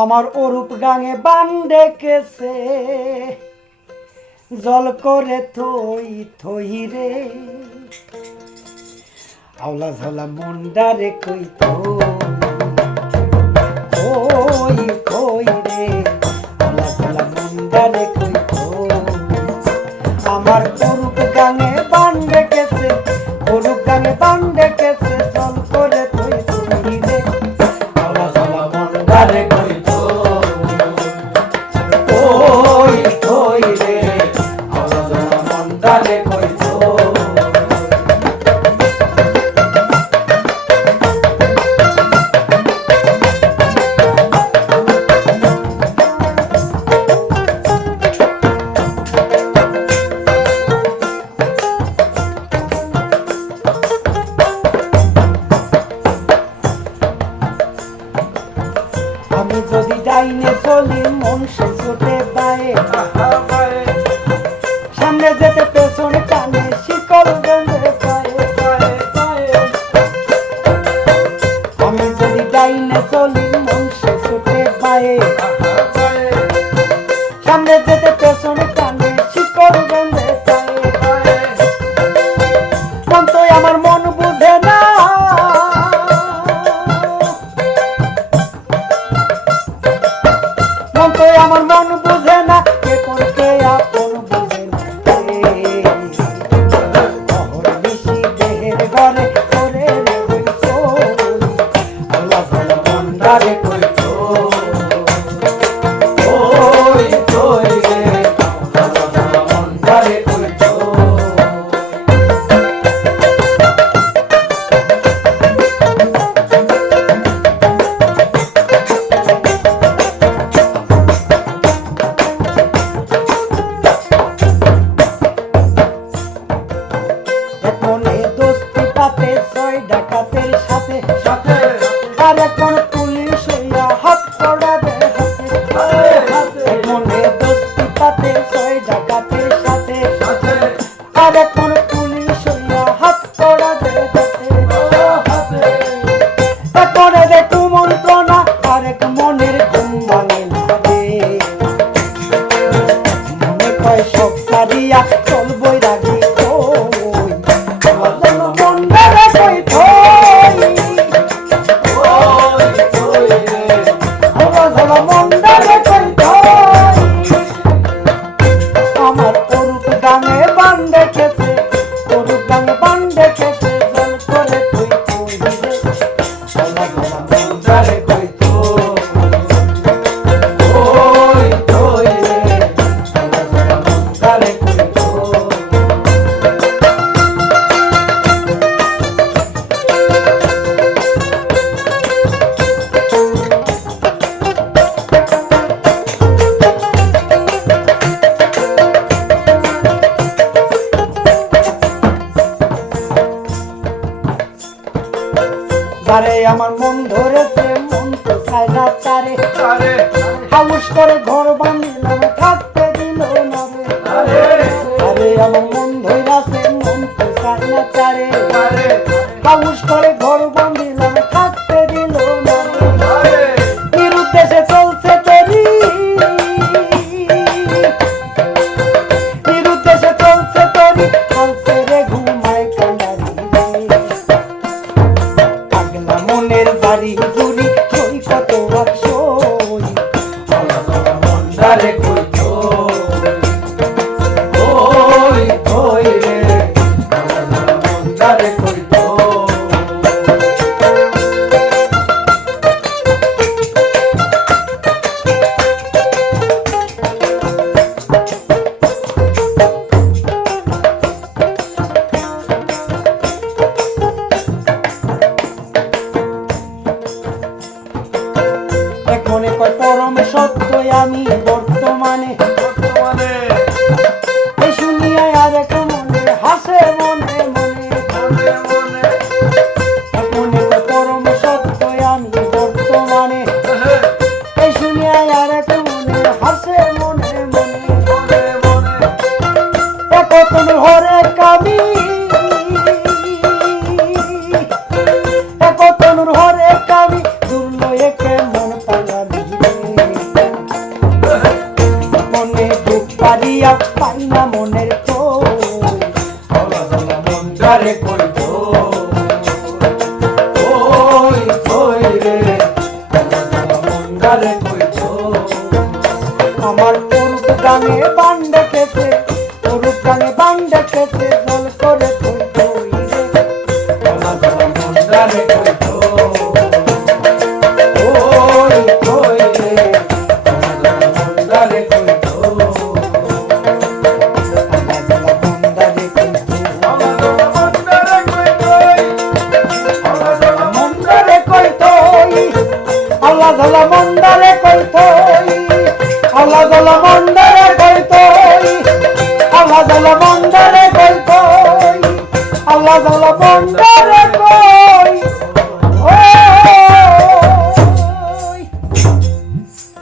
আমার অরূপ গাঙে বান ডেকেছে। জল করে থই থই রে। আওলা ঝলা মুন্ডা রে কই থই কই রে। আওলা ঝলা মুন্ডা কই থই। আমার অরূপ গাঙে বান ডেকে কান্দে যেতে পেছনে কান্দে শিকড় গন্ধে তো আমার মন বুঝে না। মন তো আমার মন বুঝে না কে করে তারে আমার মন ধরেছে মন তো সাইরা তারে। তারে হাউস করে ঘর বানিলাম থাকতে দিল না রে। আরে আমার Ari সত্যই আমি পাই না মনের তো আমার পুরুষ গানে বান দেখেছে পুরুষ গানে বান দেখেছে জল করে মন্দারে করতো জল মন্ডলে কৈথই আলা জল মন্ডলে কৈথই আলা জল মন্ডলে কৈথই আলা জল মন্ডলে